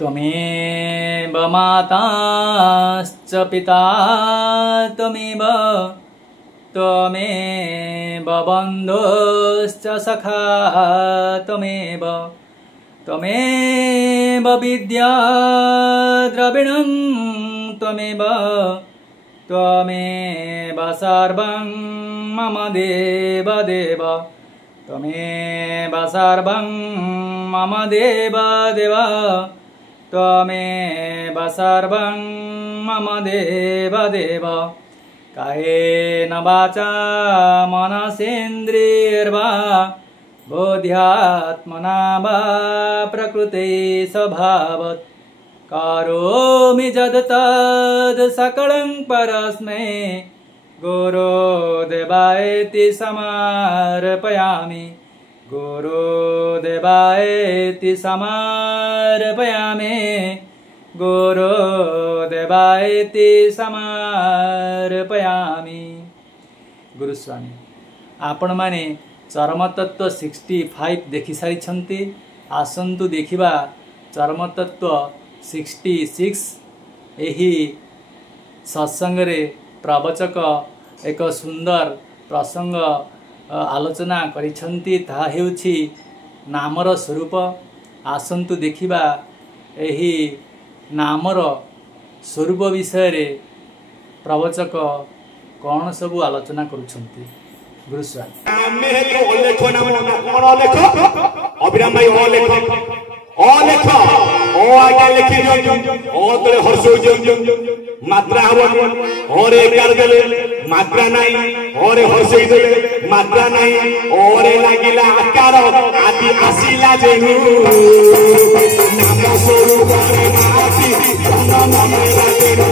त्वमेव माताश्च पिता त्वमेव त्वमेव बन्धुश्च सखा त्वमेव त्वमेव विद्या द्रविणं त्वमेव त्वमेव सर्वं मम देव देव त्वमेव सर्वं मम देव देव त्वमेव सर्वं मम देव देव कायेन वाचा मनसेन्द्रियैर्वा बोध्यात्मना वा प्रकृते स्वभावत् करोमि यद् तद् सकलं परस्मै गुरुदेवायेति समर्पयामि गुरुदेवायेति समर्पयामि गुरुदेवायेति समर्पयामि। गुरुस्वामी आपण माने चरमतत्व 65 देखि सारी आसंतु देखिबा चरमतत्व 66। एही सत्संग रे प्रवचक एक सुंदर प्रसंग आलोचना करिछंती ताहा हेउछि नामर स्वरूप। आसंतु देखिबा एही नामर स्वरूप विषय रे प्रवचक कौन सब आलोचना करुछंती। गुरुस्वामी अभिराम भाई अलेख ओ आगे लिखि ओ तले हर्ष मात्रा हव और एकार देले मात्रा नाही और हर्ष देले मात्रा नाही और लागिला आकार आदि आसीला जेनु नाम स्वरूप रे नाती नाम मेरा जेनु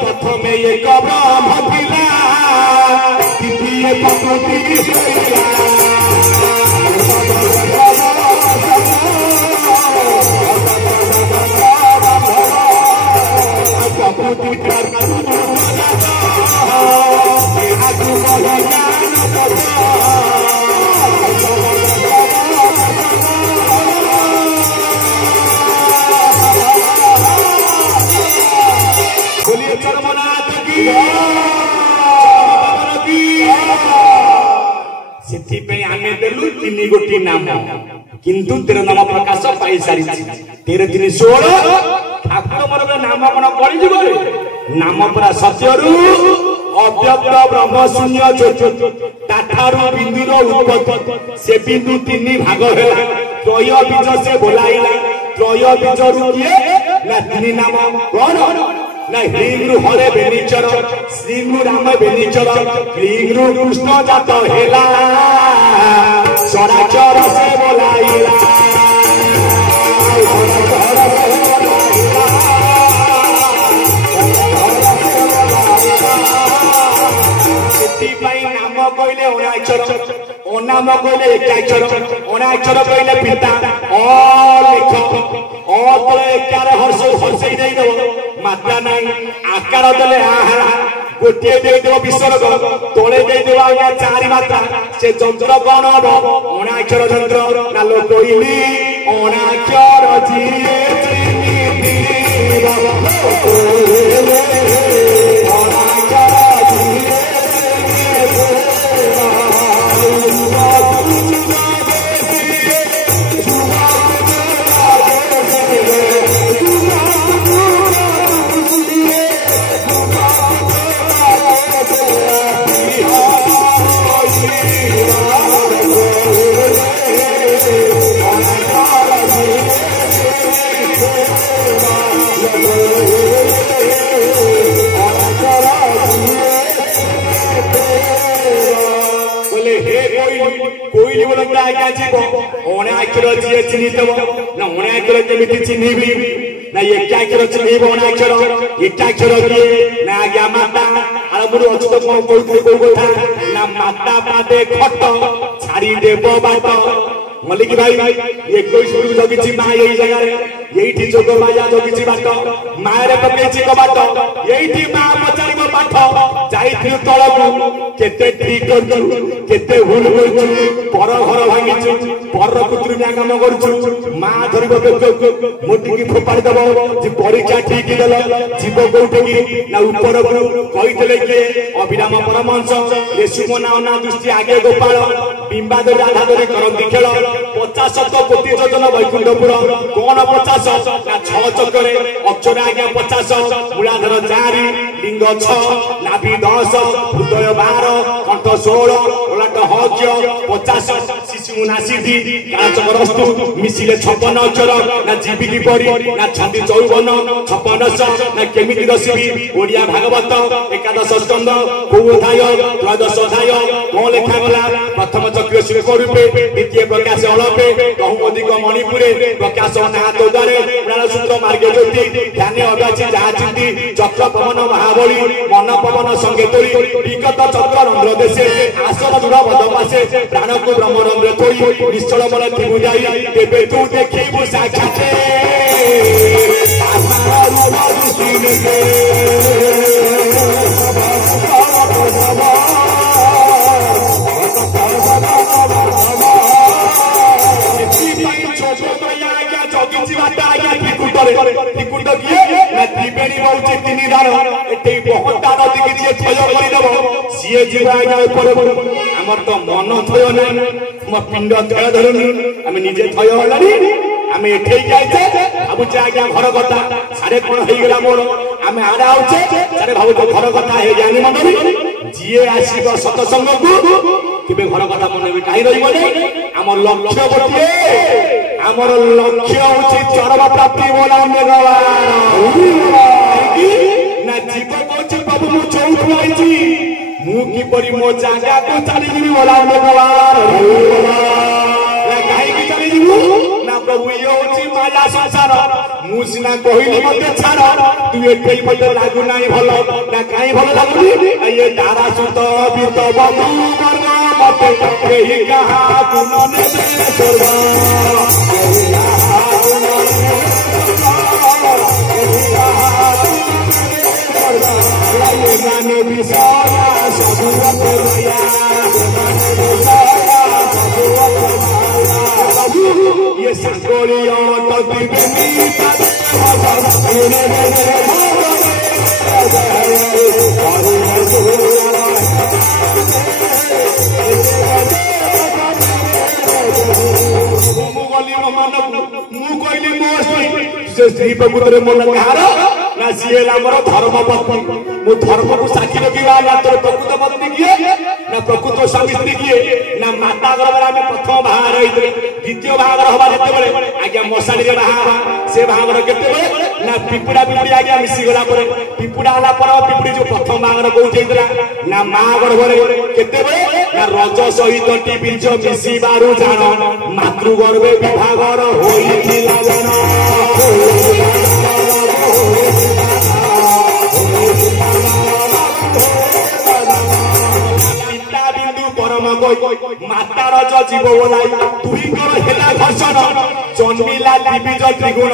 प्रथमे एक ब्रह्म थिला द्वितीय प्रकृति तीन गोटी नाम किंतु तेरे नाम प्रकाश पाई सारी तेरे 316 ठाकुर मोर नाम कोन पड़ी जीवो नाम पूरा सत्यरु अव्यक्त ब्रह्म शून्य ताठारु बिंदुर उत्पत्ति से बिंदु 3 भाग होला त्रय बीज से बोलाइला त्रय बीज रु किए ना 3 नाम कोन ना ह्रीं हरे बेनिचर श्रीं राम बेनिचर क्लीं कृष्ण जात हेला चराचर से बोलाइला नाम कहले अनाक्षर अनाम कहले एकाक्षर अनाक्षर कहले पिता अलेख अतले एकार हर्ष हर्षई दे दो मात्रा नहीं आकार देले आहारा गोटे दे देव विसर्ग तोले दे देव आज्ञा 4 मात्रा से यंत्र कौन हम अनाक्षर यंत्र ना लोक कहली अनाक्षर कोई बोलता है क्या जीव अनाक्षर सीए चिन्हितव ना अणाक्षर केमिति चिन्हिबी ना एकाक्षर चिन्हिब अणाक्षर एकाक्षर किए ना आज्ञा माता आरंभରୁ ଅଛି ତ କଣ କହୁଥିଲେ କୋଉ କଥା ନା ମାତା ପାଦେ ଖଟ ଛାଡ଼ି ଦେବ ବାଟ मलिक भाई 21 गुरु जगिछि मा एई जगह रे एइठी जोग माया जगिछि बाट मारे पकेछि कबाट एइठी मा पचारिबो पाठ जाइथि तळकु केते ठीक करछु केते भूल करछु पर घर भांगिछु पर कुत्रुमिया काम करछु मा धरिबो बेक मोटी की फोपाड़ी दबो जे परीक्षा ठीक देल जीव कोठे की ना ऊपर को कहितले के अभिराम परमहंस येसुमना अना दृष्टि आगे गोपाल बिंबाद राधा धरि करंती खेल 50 कोटी योजन वैकुंठपुर कौन 50 ना 6 चक्रे अक्षर आज्ञा 50 मूलाधर 4 लिंग 6 नाभि 10 हृदय 12 कंठ 16 ललाट हज्य 50 शिशु नासिधि काचमरस्तु मिसिले 56 अक्षर ना जीवी की परी ना छंदी 54 56 ना केमिति रसिबी ओडिया भागवत एकादश स्कंद कोथाय त्रयोदश अध्याय कोन लेखा गला प्रथम चक्र शिव रूपे द्वितीय प्रकाश अलपे बहुमधिक मणिपुरे प्रकाश नाथ द्वारे प्राणसूत्र मार्गे ज्योति ध्यान अगाची जहाचिंती चक्र पवन महाबली मन पवन संगेतोरी विगत चक्र रंध्र देशे आसन दूर बदपासे प्राण को ब्रह्मरंध्र थोड़ी निश्चल मन थिबु जाई तेबे तू देखिबु साक्षाते आत्मार रूप दृष्टि टिकुट किए ना त्रिवेणी बहुचे तीन दार एते बहुत दार दिके जे थय करि दबो सीए जीवा आज्ञा ऊपर हमर तो मन थय नै हम पिंड थय धरनी हम निजे थय हलानी हम एठै जाइछे अब जे आज्ञा घर कथा सारे कोन होई गेला मोर हम आडा आउछे सारे भाबु तो घर कथा हे ज्ञानी मंडली जिए आसीबो सतसंग को केबे घर कथा मन बे काई रहिबो नै हमर लक्ष्य गोटिए हमर लक्ष्य होछि चरम प्राप्ति बोला भगवान ना जीव कोछि प्रभु मु चौथ आइछि मु की परि मो जागा को चली जिवि बोला भगवान ना काई की चली जिवु ना प्रभु यो होछि माया संसार मु सिना कहिली मते छाड़ तू एठै मते लागु नाही भलो ना काई भलो लागुनी ए दारा सुत बित बंधु वर्ग मते केही कहा गुण ने सर्वा ये संगोलिया तलती बेनीता स्त्री प्रभुरे मन कहार ना सीए हमर धर्म पत्नी मु धर्म को साक्षी रखिबा ना तो प्रकृत पत्नी किए ना प्रकृत स्वामी स्त्री किए ना माता घर में प्रथम बाहा रही द्वितीय बाहागर हवा जते बेले आज्ञा मसाली रे बाहा से बाहागर केते बेले ना पिपुडा पिपुडी आज्ञा मिसी गला पर पिपुडा होला पर पिपुडी जो प्रथम बाहागर को उठैतला ना मा गर्भरे केते बेले ना रज सहित टी बीज मिसी बारु जान मातृ गर्भे विभागर होइथिला जान माता रज जीव बोलाई तुही कर हेला घर्षण जन्मिला दिविज त्रिगुण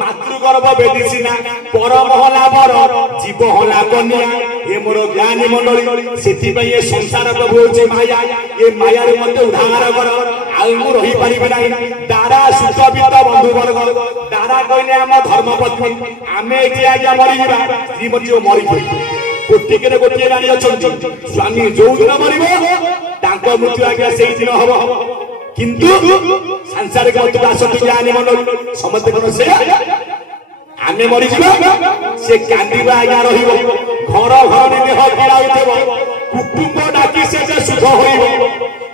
मातृगर्भ बेदिसिना पर महला बर जीव होला कन्या ये मोर ज्ञानी मंडली सेति पई ए संसार प्रभु होची माया ये माया रे मते उद्धार कर आउ रही परिबे नाही दारा सुत बित बंधु वर्ग दारा कइले हम धर्म पत्नी आमे एठी आज्ञा मरि जिबा श्रीमती मरि गई कोटी के गोटी गाड़ी अछंती स्वामी जो दिन मरिबो तांको मृत्यु आज्ञा सेही दिन हबो किंतु सांसारिक मृत्यु आसंती ज्ञानी मंडल समस्त कोन से आमे मरि जिबा से कांदीबा आज्ञा रहिबो घर घर देह पीड़ा उठेबो कुटुंब डाकी से जे सुख होइबो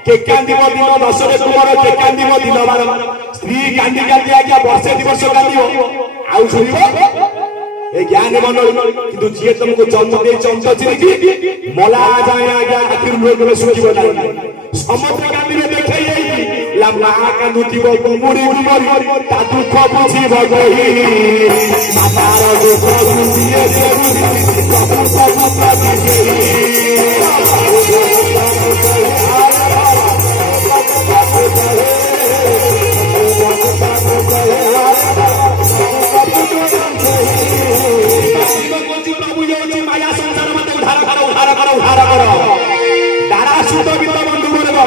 के कांदीबो दिन दशरे कुमार के कांदीबो दिन बार स्त्री कांदी कांदी आज्ञा वर्षे दिवस कांदीबो आउ सुनिबो ए ज्ञानी मंडल किंतु जिए तुमको जन्म दे चंद चिरकी मला जाय आज्ञा आखिर लोग में सुखिबो नाही समस्त कांदी में देखै एई मा कांदुथिब गुमुरी गुमुरी ता दुख बुझिब कही मातार दुख बुझिए प्रभु ये माया संसार मत उद्धार करो दारा सुत गीत बंधु बोलब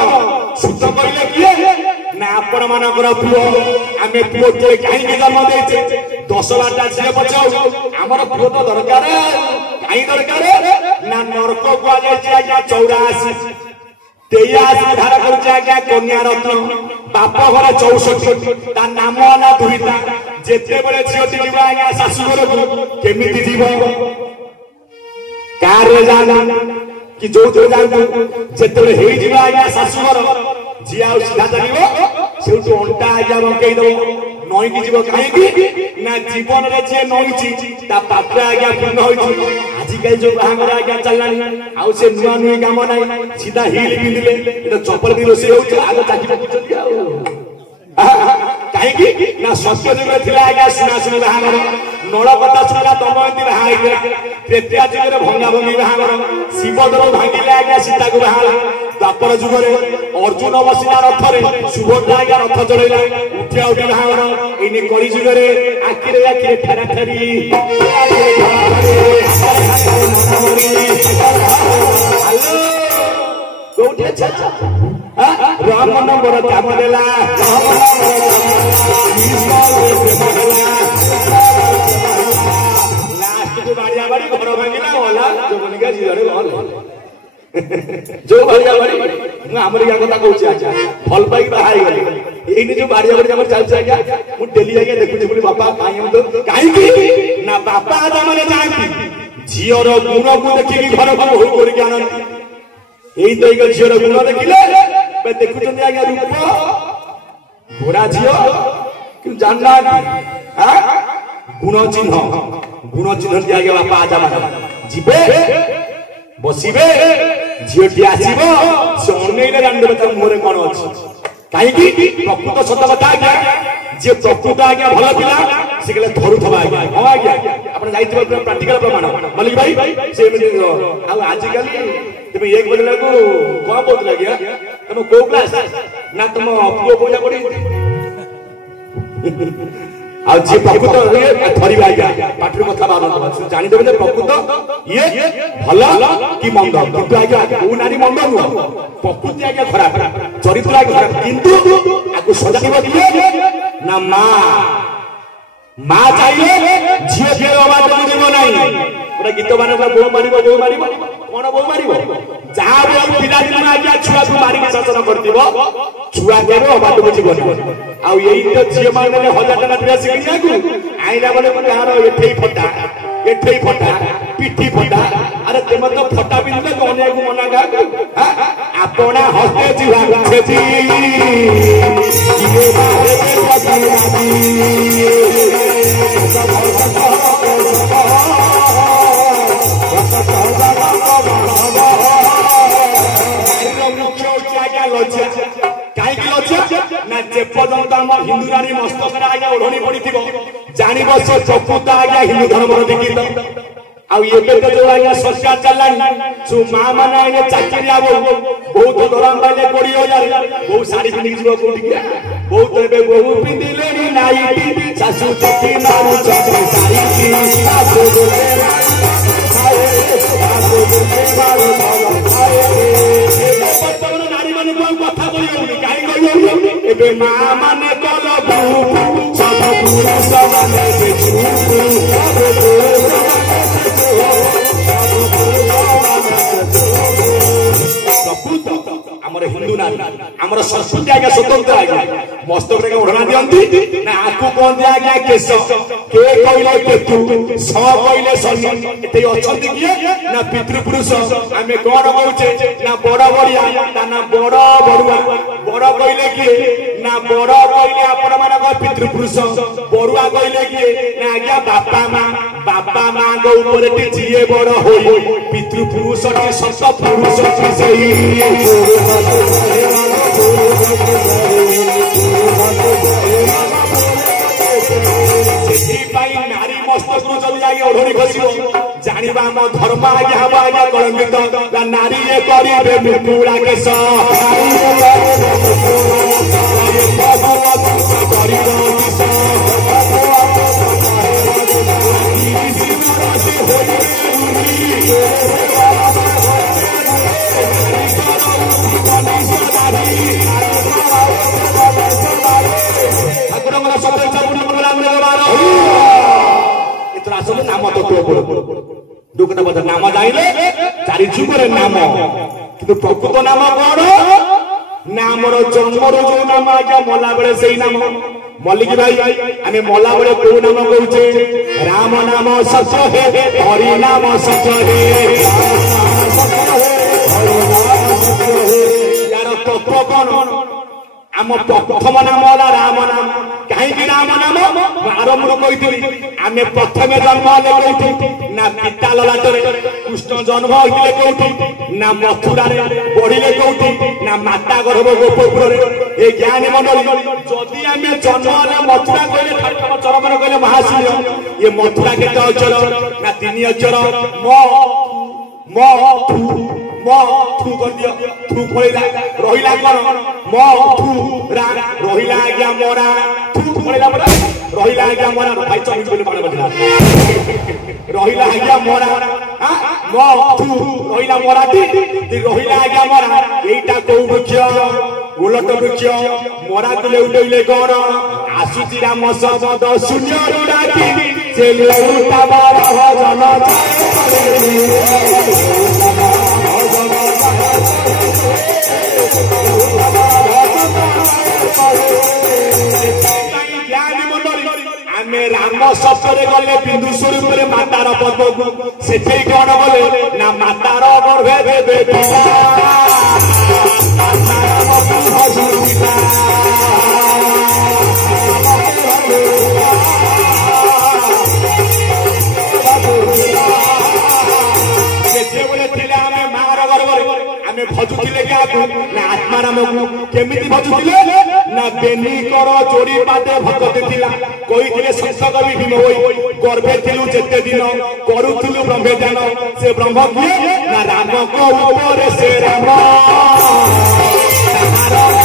सुत कहले किए ना आपण मानकर पुओ आमे पुओ के कहीं जन्म देचे 10 टा झियो बचाओ हमर पुओ तो दरकार कहीं दरकार ना नरक को आ जाय आज्ञा 84 23 उद्धार कर आज्ञा कन्या रत्न बाप घर 64 ता नाम ना दुहिता जेते बेले झियोटी जीवा आज्ञा सासु घर केमिति जीव कार जाना कि जो जाना जेते हे जीवा आज्ञा सासु घर जिया सीधा चलिबो सेउटो अंटा आज्ञा बंकई दो नई की जीव काहे ना जीवन रे जे नईची ता पात्र आज्ञा पूर्ण होई आजि काई जो बाहागर आज्ञा चललानी आउ से नुआ नुई काम नाही सीधा हील पिंदिले एटा चप्पल भी रोसे होउछ आगो चाकी चाकी चली आउ काहे ना सत्य जुगे थिला आज्ञा सुना सुना बाहागर नळ कथा सुना दमयंती बाहा होइला प्रेत्या जुगे भंगा भंगी बाहागर शिवदर भांगिले आज्ञा सीता को बाहाला द्वापर जुगरे अर्जुन बसिला रथरे सुभद्रा आज्ञा रथ चढ़ैला उठिया उठी बाहागर इनी कली जुगरे आखिरे ठेरा ठेरी हेलो कोठे अच्छा राम नंबर काम देला लास्ट को बाड़िया बाड़ी घर भांगिला होला जो बनिका जीरे भल जो बाड़िया बाड़ी मु हमर या कथा कहूची आजा फल पाई बाहाई गली एनी जो बाड़िया बाड़ी हमर चल जाया मु डेली आगे देखु छी बापा काई हम तो काई की ना बापा आदा माने जानती झियर गुण को देखि घर को होई कोरी जानती एई तो एक झियर गुण देखिले बे देखुचंदी आगे रूप घोड़ा झियो कि जानना हां गुण चिन्ह दिया आगे बापा आजा माने जिबे बसिबे झियोटी आसीबो से अनेइले रांडे बता मोरे कोन अछि काई की प्रकृत सत कथा आज्ञा जे प्रकृत आज्ञा भलो पिला से गेले धरु थबा आज्ञा हां आज्ञा आपण जाइतिबो प्रैक्टिकल प्रमाण मलिक भाई से एमे आ आज काली तबे 1 बजे लागो कोन बोत लागिया तम को क्लास ना तम पुओ बोला पड़ी आ जे प्रकृत ये धरिबा आज्ञा पाठर कथा बाबा जानि देबे प्रकृत ये भला कि मंद किंतु आज्ञा ओ नारी मंद नु प्रकृति आज्ञा खराब चरित्र आज्ञा खराब किंतु आकु सजाइबो दिए ना मां चाहिए झियो के बात बुझिबो नाही ओरा गीत माने बो मारिबो कोन बो मारिबो जहा बो पिला दिन आज्ञा छुआ को मारी के शासन करदिबो छुआ के बात बुझिबो आ एई तो झियो माने 1000 टका दिया सिकिया को आइला बोले यार एठेई फटा पिठी फटा अरे ते मत फटा बिनले कोने को मना गा आपना हस्ते जीवा छेजी ये बारे ना जे पर्यंत हम हिंदू नारी मस्तक आज्ञा ओढ़नी पड़ी जानिब से प्रकृत आज्ञा हिंदू धर्म दीक्षित आ जो आज्ञा सरकार चलानी जो माँ मैंने आइले चाकरी बहुत दरम पाइले 20,000 बहुत साड़ी पिंधि जीव कोठी बहुत एबे बहु पिंधिले नाइटी सासु देखि मारू चक्र साड़ी सासु बोले नारी माने कथा बोली काई एबे माँ माने कल सब पुरुष माने हमर हिंदू नारी हमर संस्कृति आज्ञा स्वतंत्र आज्ञा मस्तक रे ओढ़ना दियंती ना आकु कोन दे आज्ञा केस के कइले केतु स कइले सनी एते अछंती किए ना पितृपुरुष आमे कोन कहउचे ना बड़ा बड़िया ना बड़ा बड़ुआ बड़ा कइले किए ना बड़ा कइले आपण मानक पितृपुरुष बड़ुआ कइले किए ना आज्ञा बापा मां गो ऊपर टी जिए बड़ होई पितृपुरुष टी सत पुरुष टी सही नारी मस्तक जल्दी आगे ओढ़ी खस जानिबा आम धर्म आगे हम आगे कलंकित नारी ये करिबे मुकुड़ा केश नाम नाम जाइले चारि जुगरे नाम कि प्रकृत नाम कौन नाम जन्मर जो नाम आज्ञा मला बेले से नाम मल्लिक भाई आम मला बेले कौ नाम कहचे राम नाम सत्य हे हरि नाम सत्य हे यार तत्व कौन आम प्रथम नाम होला राम नाम कहीं राम नाम आरंभ कही आम प्रथम जन्म हेले कौटी ना पिता ललाटरे कृष्ण जन्म होइले कौटी ना मथुरा बढ़िले कौटी ना माता गर्भ गोपपुर ए ज्ञानी मंडली जदि आम जन्म हेले मथुरा कहले चरमर कहले महाशून्य ये मथुरा केते अक्षर ना 3 अक्षर म थू कर दियो थू पळिला रहिला कोन म थू रा रहिला आज्ञा मोरा थू पळिला मोरा रहिला आज्ञा मोरा भाई चमिच बोले पाने बजला रहिला आज्ञा मोरा हां म थू रहिला मोरा दी रहिला आज्ञा मोरा एटा को वृक्ष उलट वृक्ष मोरा तुले उडैले कोन आसुची राम शब्द शून्य रुडाटी से लउटा बार भजन राम शब्द गले बिंदु स्वरूप मातार पद से कौन गले ना मातार गर्भे देवे भजुले ना आत्माराम केमिति भजुले ना बेनी कर जोड़ी पाते भगत थिला कहिथिले संत कवि भीम होई गर्भे थिलु जेते दिन करूथिलु ब्रह्म ज्ञान से ब्रह्म किए ना राम को ऊपर से राम राम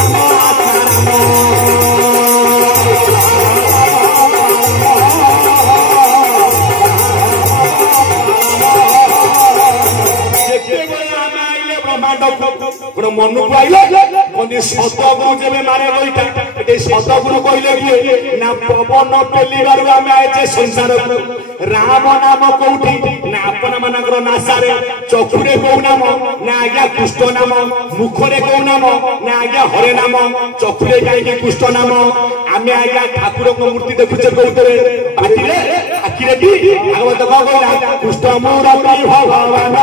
मन को आइले शतगुरु जेबे मारे गईटा ए शतगुरु कहले कि ना पवन पेलिबार आमे आइचे संसार राम नाम कोठी ना अपन मानकर नासारे चक्षुरे को नाम ना आज्ञा कृष्ण नाम मुखरे को नाम ना आज्ञा हरे नाम चक्षुरे जाई कृष्ण नाम आमे आज्ञा ठाकुर को मूर्ति देखुचे कोतरे पाटिले आखिरे की भागवत को कहला कृष्ण मूर्ति भगवान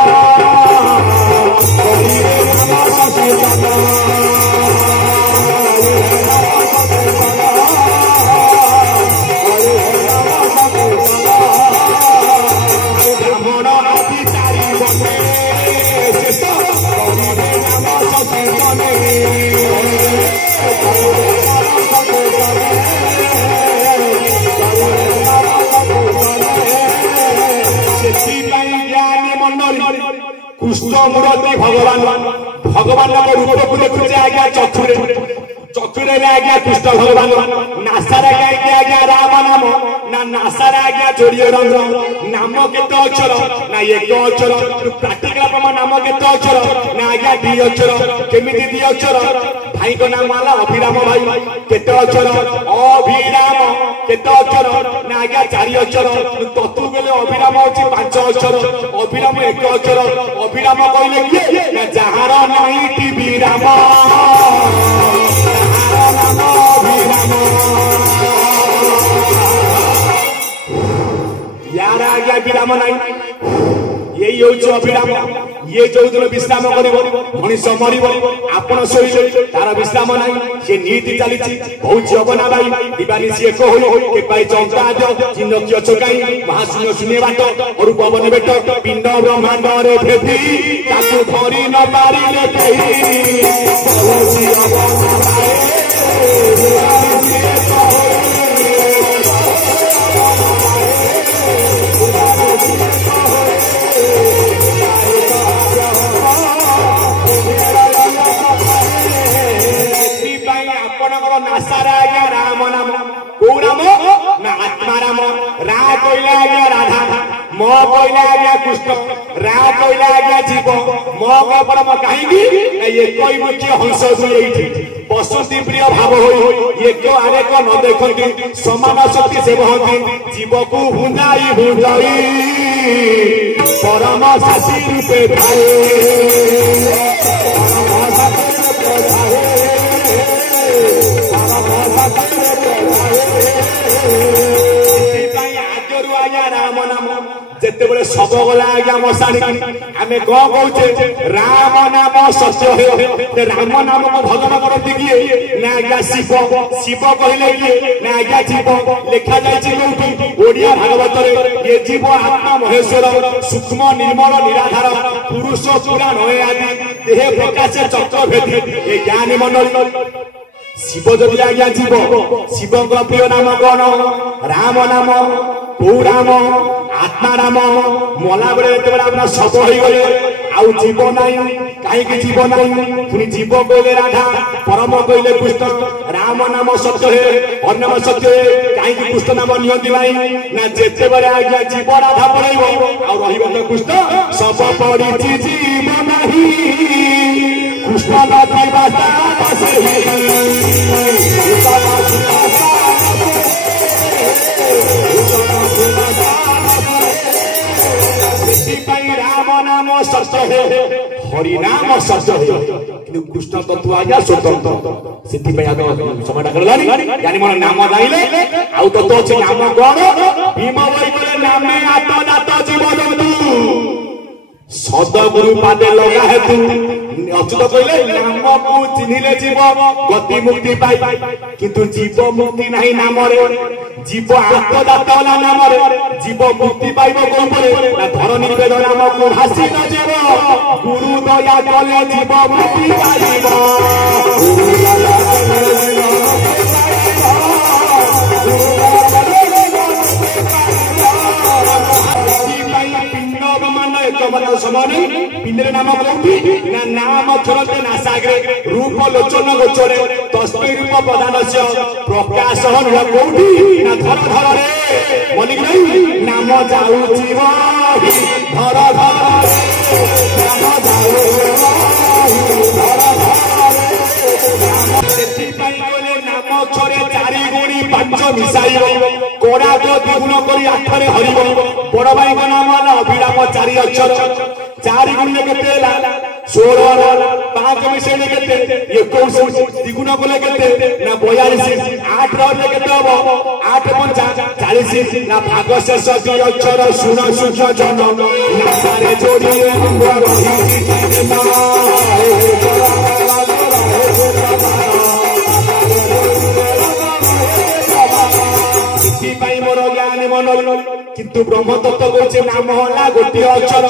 कृष्ण मूर्ति भगवान भगवान रूप को देखुचे आज्ञा चक्षुरे चक्षुरे आज्ञा कृष्ण भगवान नासारे आज्ञा राम नाम ना नासारे आज्ञा जोड़िए रंग नाम केते अक्षर ना एक अक्षर प्राक्टिकल प्रमाण नाम केते अक्षर ना आज्ञा 2 अक्षर केमिति 2 अक्षर भाई को नाम आला अभिराम भाई केते अक्षर अभिराम केते अक्षर ना आज्ञा 4 अक्षर तत्व गेले अभिराम होची 5 अक्षर अभिराम 1 अक्षर अभिराम कहले कि ना जहार नाही टीवी राम यार आज्ञा विराम नहीं यही हूँ अभिराम ये जो दिन विश्राम कर मनीष मर आपण शोले तार विश्राम ना सी नीति चली बहुत जगना भाई दिवानी सी एक हो चंका चिन्ह किय चकाई महाशून्य शून्य बाट और पवन बेट पिंड ब्रह्मांड रे भेदी ताकू धरी न पारिले नासारा आज्ञा राम नाम कौ राम ना आत्मा राम रा कहला आज्ञा राधा म कहला आज्ञा कृष्ण रा कहला आज्ञा जीव म परम कहीं एक मुख्य हंस दुई पशुति प्रिय भाव हो एक आरेक न देखती समान शक्ति से बहती जीव को हुंजाई हुंजाई परम साथी रूपे थाए राम नाम जिते बड़े सब गला आज्ञा मशाणी आम कौन कौचे राम नाम सत्य है राम नाम को भजन करती किए ना आज्ञा शिव शिव कहले किए ना आज्ञा जीव लिखा जाइए ओडिया भागवत ये जीव आत्मा महेश्वर सूक्ष्म निर्मल निराधार पुरुष पुराण आदि देह प्रकाश चक्र भेदी ये ज्ञानी मंडल शिव जदि आज्ञा जीव शिव प्रिय नाम कौन राम नाम कौ राम आत्मा राम मला बेले अपना शब हो गले आउ जीव नाई कहीं जीव नाई पुणी जीव कहले राधा परम कहले कृष्ण राम नाम सत्य है अन्नम सत्य है कहीं कृष्ण नाम नियंती नाई ना जेते बेले आज्ञा जीव राधा पड़ेब आ रहिब तो कृष्ण सब पड़ी जीव नहीं कृष्ण नदी राम नाम सत्य है हरि नाम सत्य है कि कृष्ण तत्व आज्ञा स्वतंत्र से समय जानी मन नाम जाइले आउ तत्व अच्छे नाम कौन भीम भाई बोले नामे आत्मदात जीव जंतु सदगुरु पादे लगा है तू अच्युत कहले नाम को चिन्हिले जीव गति मुक्ति पाई किंतु जीव मुक्ति नहीं नाम रे जीव आत्मदात वाला नाम रे जीव मुक्ति पाइबो कोन परे ना धरनी वेद नाम को भासी न जीव गुरु दया कले जीव मुक्ति पाइबो गुरु दया पिंडे नाम कौटी ना नाम थरते नासाग्रे रूप लोचन गोचरे तस्मै रूप प्रधान से प्रकाश कौटी ना धर धर रे मलिक नहीं नाम जाऊ जीव धर धर नाम जाऊ धर नाम छरे चारि गुणी पांच मिसाई कोड़ा तो द्विगुण करी आठरे हरिब बड़ भाई का नाम वाला अभिराम चारि अक्षर चारि गुण केते 16 5 मिसे केते 21 द्विगुण कले केते ना 42 8 रे केते हो 8 5 40 ना भाग शेष दुई अक्षर सुन सुख जन ना सारे जोड़ी मोर ज्ञान मन किंतु ब्रह्म तत्व कहे नाम है गोटे अक्षर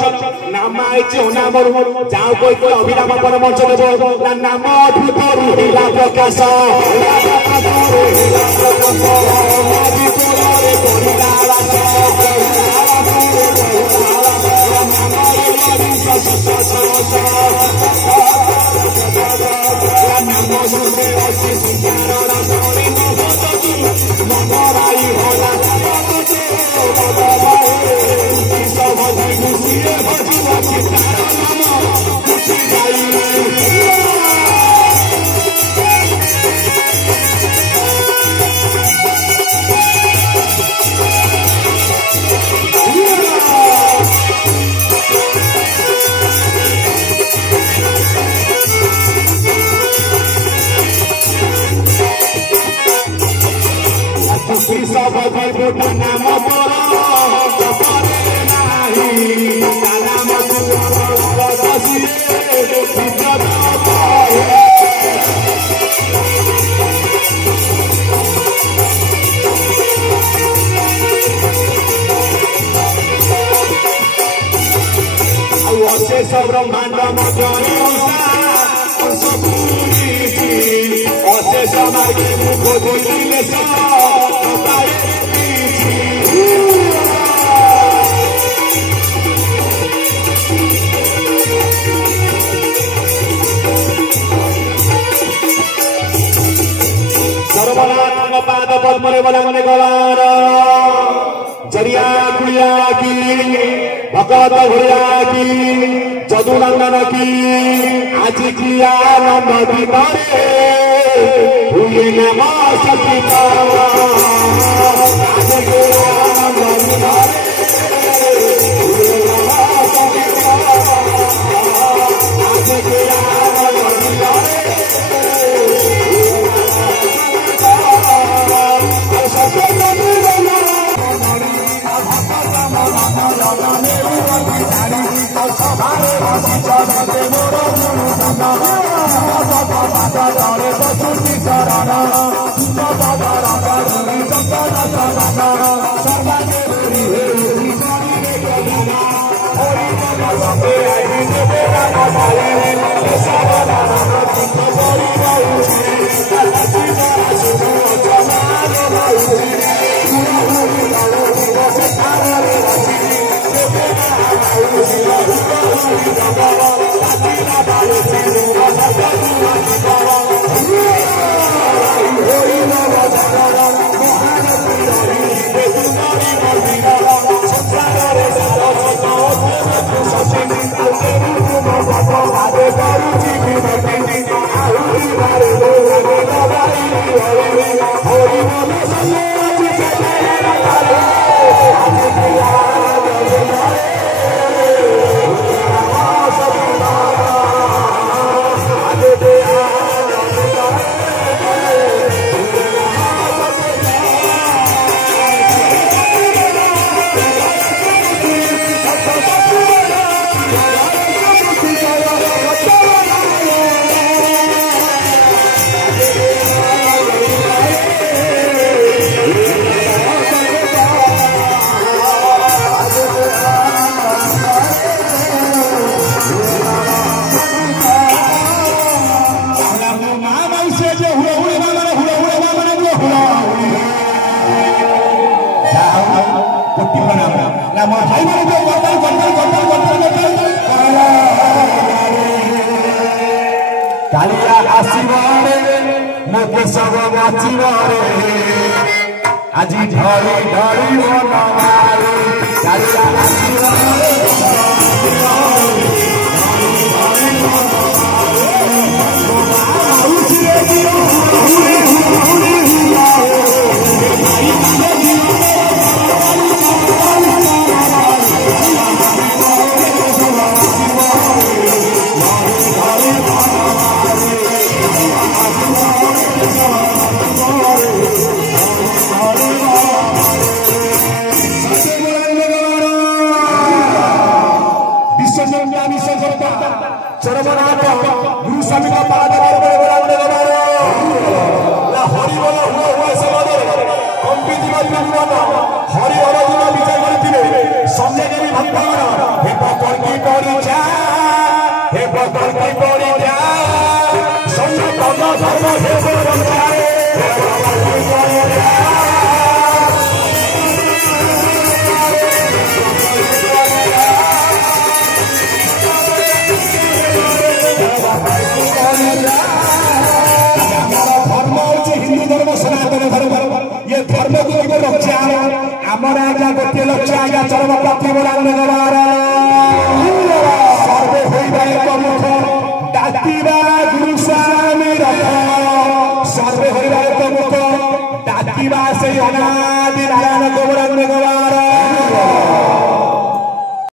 नाम आई नाम जाओ कोई कोई अभिराम परमंश देव नाम अद्भुत रूहिला प्रकाश नाम अशेष ब्रह्मांड अशेष पाद पद्मरे बना मने गवार जरिया कुड़िया की भगवत भरिया की जदुनंदन की आज की आनंद वितरे हुए नम सती आज की आनंद वितरे हुए नम सती आज की आनंद वितरे आज ढड़ी ढड़ी बनवारे कालिया आशीर्वाद गोटे लक्ष्य आज्ञा चरम प्राप्ति सर्वे हो मुख डाकिबा गुरु स्वामी रथ सर्वे हो मुख डाकिबा से अनादि नारायण गोबरांग गवार